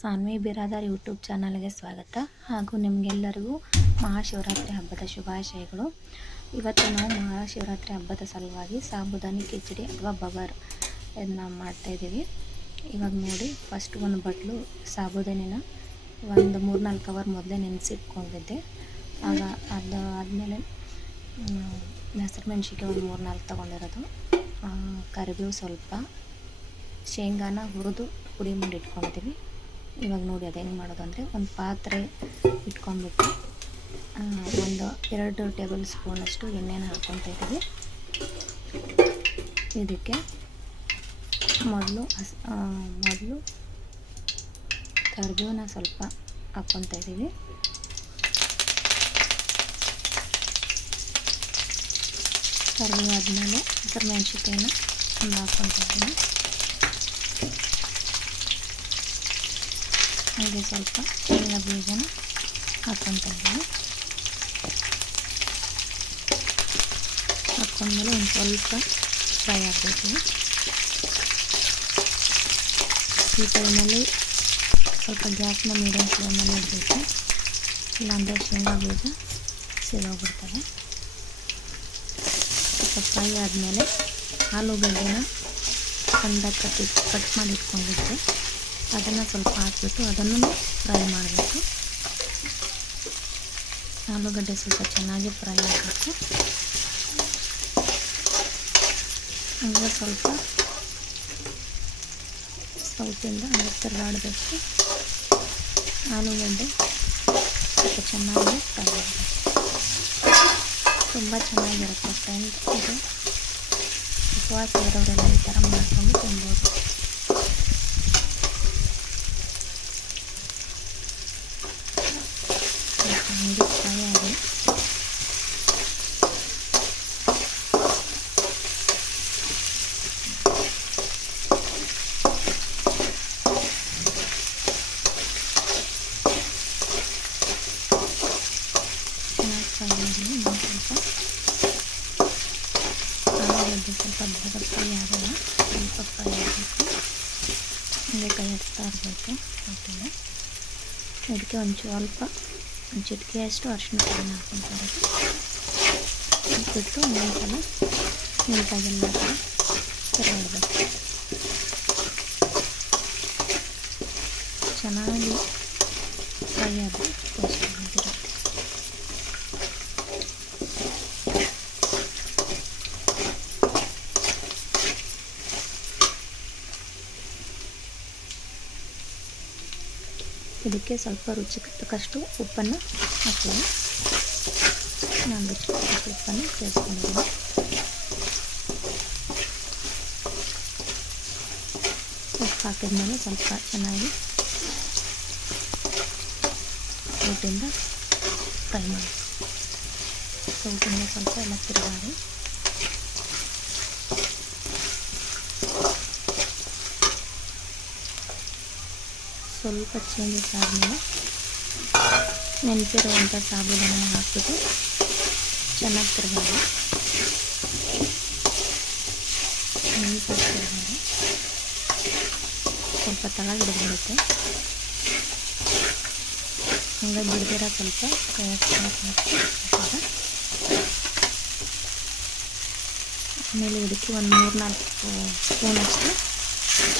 Saanvi Biradar YouTube ಚಾನಲ್ಗೆ ಸ್ವಾಗತ ಹಾಗೂ ನಿಮಗೆಲ್ಲರಿಗೂ ಮಹಾಶಿವರಾತ್ರಿ ಹಬ್ಬದ ಶುಭಾಶಯಗಳು. ಇವತ್ತು ನಾವು ಮಹಾಶಿವರಾತ್ರಿ ಹಬ್ಬದ ಸಲುವಾಗಿ ಸಾಬುದಾನಿ ಕಿಚಡಿ ಅಥವಾ ಬಗಾರ್ ಇದನ್ನ ಮಾಡ್ತಾಯಿದ್ದೀವಿ. ಇವಾಗ ನೋಡಿ, ಫಸ್ಟ್ ಒಂದು ಬಟ್ಲು ಸಾಬುದಾನಿನ ಒಂದು 3-4 ಅವರ್ ಮೊದಲೇ ನೆನೆಸಿಟ್ಕೊಂಡಿದ್ದೆ. ಆಗ ಅದು ಆದಮೇಲೆ ಹಸಿರು ಮೆಣಸಿನ್ಕಾಯಿ ಒಂದು 3-4 ತೊಗೊಂಡಿರೋದು, ಕರಿಬೇವು ಸ್ವಲ್ಪ, ಶೇಂಗಾನ ಹುರಿದು ಪುಡಿ ಮಾಡಿ ಇಟ್ಕೊಳ್ತೀವಿ. ಇವಾಗ ನೋಡಿ ಅದು ಹೆಂಗೆ ಮಾಡೋದು ಅಂದರೆ, ಒಂದು ಪಾತ್ರೆ ಇಟ್ಕೊಂಡ್ಬಿಟ್ಟು ಒಂದು 2 ಟೇಬಲ್ ಸ್ಪೂನಷ್ಟು ಎಣ್ಣೆನ ಹಾಕ್ಕೊತಾ ಇದ್ದೀವಿ. ಇದಕ್ಕೆ ಮೊದಲು ಕರಿಬೇವನ್ನ ಸ್ವಲ್ಪ ಹಾಕ್ಕೊತಾ ಇದ್ದೀವಿ. ಕರಿಬೇವು ಆದಮೇಲೆ ಹಸಿರು ಮೆಣಸಿನ್ಕಾಯಿನ ಒಂದು ಹಾಕ್ಕೊತಾ ಇದ್ದೀನಿ. ಹಾಗೆ ಸ್ವಲ್ಪ ಶೇಂಗಾ ಬೀಜನ ಹಾಕ್ಕೊತಾ ಇದ್ದೀನಿ. ಹಾಕ್ಕೊಂಡ್ಮೇಲೆ ಒಂದು ಸ್ವಲ್ಪ ಫ್ರೈ ಆಗಬೇಕು. ಈ ಟೈಮಲ್ಲಿ ಸ್ವಲ್ಪ ಗ್ಯಾಸ್ನ ಮೀಡಿಯಮ್ ಫ್ಲೇಮಲ್ಲಿ ಇಡಬೇಕು, ಇಲ್ಲಾಂದರೆ ಶೇಂಗಾ ಬೀಜ ಸಿಗೋಗ್ಬಿಡ್ತವೆ. ಸ್ವಲ್ಪ ಫ್ರೈ ಆದಮೇಲೆ ಆಲೂಗಡ್ಡೆನ ಸಣ್ಣದಾಗಿ ಕಟ್ ಮಾಡಿ ಇಟ್ಕೊಂಡಿದ್ದೆ, ಅದನ್ನು ಸ್ವಲ್ಪ ಹಾಕ್ಬಿಟ್ಟು ಅದನ್ನು ಫ್ರೈ ಮಾಡಬೇಕು. ಆಲೂಗಡ್ಡೆ ಸ್ವಲ್ಪ ಚೆನ್ನಾಗಿ ಫ್ರೈ ಆಗಬೇಕು. ಹಂಗೆ ಸ್ವಲ್ಪ ಸೌಟಿಂದ ಹಂಗೆ ತಿರುಗಾಡಬೇಕು. ಆಲೂಗಡ್ಡೆ ಸ್ವಲ್ಪ ಚೆನ್ನಾಗಿ ಫ್ರೈ ಆಗಬೇಕು. ತುಂಬ ಚೆನ್ನಾಗಿರುತ್ತೆ ಫ್ರೆಂಡ್ಸ್. ಇದು ಉಪವಾಸ ಇರೋರೆಲ್ಲ ಈ ಥರ ಮಾಡಿಕೊಂಡು ತಿನ್ಬೋದು. ಹಂಗೆ ಫ್ರೈ ಆಗಿ ಚೆನ್ನಾಗಿ ಫ್ರೈ ಆಗಿ ಆಲೂಗಡ್ಡೆ ಸ್ವಲ್ಪ ಬೇಗ ಫ್ರೈ ಆಗಲ್ಲ, ಸ್ವಲ್ಪ ಫ್ರೈ ಆಗಬೇಕು. ಹಂಗೆ ಕೈ ಆಡಿಸ್ತಾ ಇರಬೇಕು ಒಟ್ಟಿಗೆ. ಇದಕ್ಕೆ ಒಂದು ಚಿಟಿಕೆಯಷ್ಟು ಅರಿಶಿನ ಪುಡಿನ ಹಾಕ್ಕೊತಾ ಇರೋದು. ಬಿಟ್ಟು ಒಂದೊಂದ್ಸಲ ನೀಟಾಗೆಲ್ಲ ತಿರುಗಾಡಬೇಕು. ಚೆನ್ನಾಗಿ ಫ್ರೈ ಆದರೆ ಟೇಸ್ಟ್ ಆಗಿರುತ್ತೆ. ಇದಕ್ಕೆ ಸ್ವಲ್ಪ ರುಚಿಗೆ ತಕ್ಕಷ್ಟು ಉಪ್ಪನ್ನು ಹಾಕ್ತೀನಿ. ನಾನು ರುಚಿಗೆ ತಕ್ಕಷ್ಟು ಉಪ್ಪನ್ನು ಸೇರಿಸ್ಕೊಂಡಿದ್ದೀನಿ. ಉಪ್ಪು ಹಾಕಿದ್ಮೇಲೆ ಸ್ವಲ್ಪ ಚೆನ್ನಾಗಿ ಸೌಟಿಂದ ಫ್ರೈ ಮಾಡಿ, ಸೌಟಿಂದ ಸ್ವಲ್ಪ ಎಲ್ಲ ತಿರುಗಾಡಿ ಸ್ವಲ್ಪ ಚೇಂಜಸ್ ಆದಮೇಲೆ ನೆನೆಸಿರುವಂಥ ಸಾಬುದಾನ ಹಾಕ್ಬಿಟ್ಟು ಚೆನ್ನಾಗಿ ತಿರುಗಾಡಿ, ನೀಟಾಗಿ ತಿರುಗಾಡಿ. ಸ್ವಲ್ಪ ತಳಗೆ ಹಿಡಿದ್ಬಿಡುತ್ತೆ. ಹಂಗಾಗಿ ಬಿಡ್ದಿರ ಸ್ವಲ್ಪ ಆಮೇಲೆ ಇದಕ್ಕೆ ಒಂದು 3-4 ಸ್ಪೂನಷ್ಟು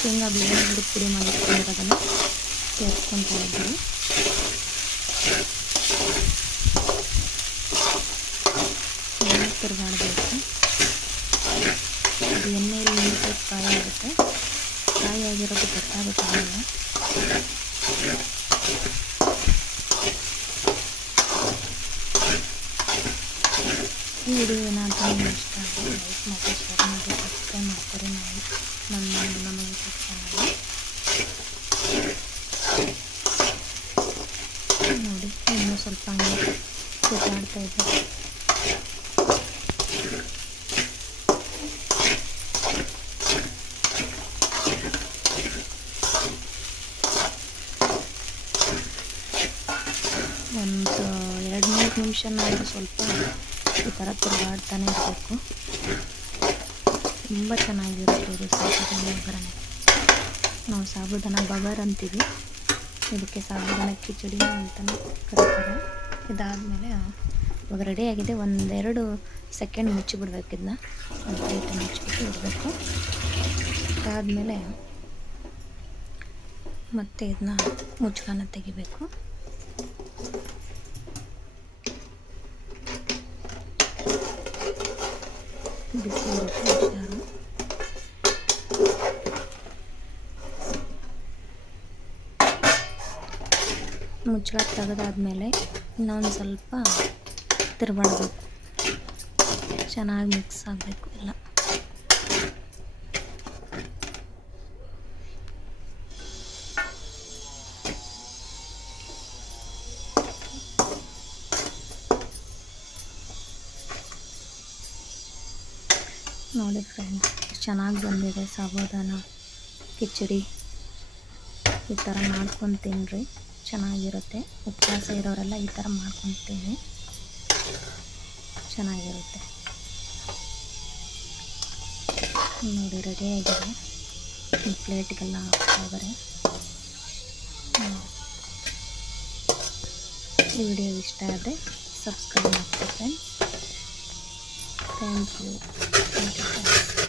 ಶೇಂಗಾ ಬೀಜ ಹುಡುಗ ಪುಡಿ ಮಾಡಿಟ್ಕೊಂಡಿರೋದನ್ನು ಸೇರಿಸ್ಕೊತಾ ಇದ್ದೀವಿ. ಚೆನ್ನಾಗಿ ತಿರುಗಾಡಬೇಕು. ಅದು ಎಣ್ಣೆಯಲ್ಲಿ ನೀಟಾಗಿ ಫ್ರೈ ಆಗುತ್ತೆ. ಫ್ರೈ ಆಗಿರೋದು ಗೊತ್ತಾಗುತ್ತಾಗಲ್ಲ. ಈ ವಿಡಿಯೋ ಏನಾದರೂ ನಿಮ್ಗೆ ಇಷ್ಟ ಆದರೆ ಲೈಕ್ ಮಾಡಿ, ಶೇರ್ ಮಾಡಿ, ಸಬ್ಸ್ಕ್ರೈಬ್ ಮಾಡ್ಕೊರಿ. ನಮ್ಮ ಯೂಟ್ಯೂಬ್ ಚಾನಲ್ ನೋಡಿ, ಇನ್ನೂ ಸ್ವಲ್ಪ ಹಂಗೆ ಸುತ್ತಾಡ್ತಾ ಇದ್ದಾರೆ. ಒಂದು 2-3 ನಿಮಿಷನಾದರೂ ಸ್ವಲ್ಪ ಈ ಥರ ತಿರುಗಾಡ್ತಾನೆ ಇರಬೇಕು. ತುಂಬ ಚೆನ್ನಾಗಿರುತ್ತೆ ಇದು ಸಾಬುದಾನ ಒಗ್ಗರಣೆ. ನಾವು ಸಾಬುದಾನ ಬಗಾರ್ ಅಂತೀವಿ. ಇದಕ್ಕೆ ಸಾಬುದಾನ ಕಿಚಡಿ ಅಂತಲೇ ಕರೀತಾರೆ. ಇದಾದಮೇಲೆ ಇವಾಗ ರೆಡಿಯಾಗಿದೆ. ಒಂದೆರಡು ಸೆಕೆಂಡ್ ಮುಚ್ಚಿಬಿಡ್ಬೇಕು. ಇದನ್ನ ಒಂದು ಪ್ಲೇಟ್ ಮುಚ್ಚಿಬಿಟ್ಟು ಇಡಬೇಕು. ಅದಾದಮೇಲೆ ಮತ್ತೆ ಇದನ್ನ ಮುಚ್ಚಳನ ತೆಗಿಬೇಕು. ಬಿಸಿ ಇರುತ್ತೆ ಹುಷಾರು. ಮುಚ್ಚಳ ತೆಗೆದಾದ್ಮೇಲೆ ಇನ್ನೊಂದು ಸ್ವಲ್ಪ ತಿರುಗಾಡಬೇಕು. ಚೆನ್ನಾಗಿ ಮಿಕ್ಸ್ ಆಗಬೇಕು ಎಲ್ಲ. ನೋಡಿ ಫ್ರೆಂಡ್ಸ್, ಎಷ್ಟು ಚೆನ್ನಾಗಿ ಬಂದಿದೆ ಸಾಬುದಾನ ಕಿಚಡಿ. ಈ ಥರ ಮಾಡ್ಕೊಂಡು ತಿನ್ನಿರಿ, ಚೆನ್ನಾಗಿರುತ್ತೆ. ಉಪವಾಸ ಇರೋರೆಲ್ಲ ಈ ಥರ ಮಾಡ್ಕೊಂಡು ತಿನ್ನಿ, ಚೆನ್ನಾಗಿರುತ್ತೆ. ನೋಡಿ ರೆಡಿಯಾಗಿದೆ. ಈ ಪ್ಲೇಟ್ಗೆಲ್ಲ ಹಾಕ್ತಾಯಿದ್ದಾರೆ. ಈ ವಿಡಿಯೋ ಇಷ್ಟ ಆದರೆ ಸಬ್ಸ್ಕ್ರೈಬ್ ಮಾಡ್ತೀವಿ ಫ್ರೆಂಡ್ಸ್. Thank you.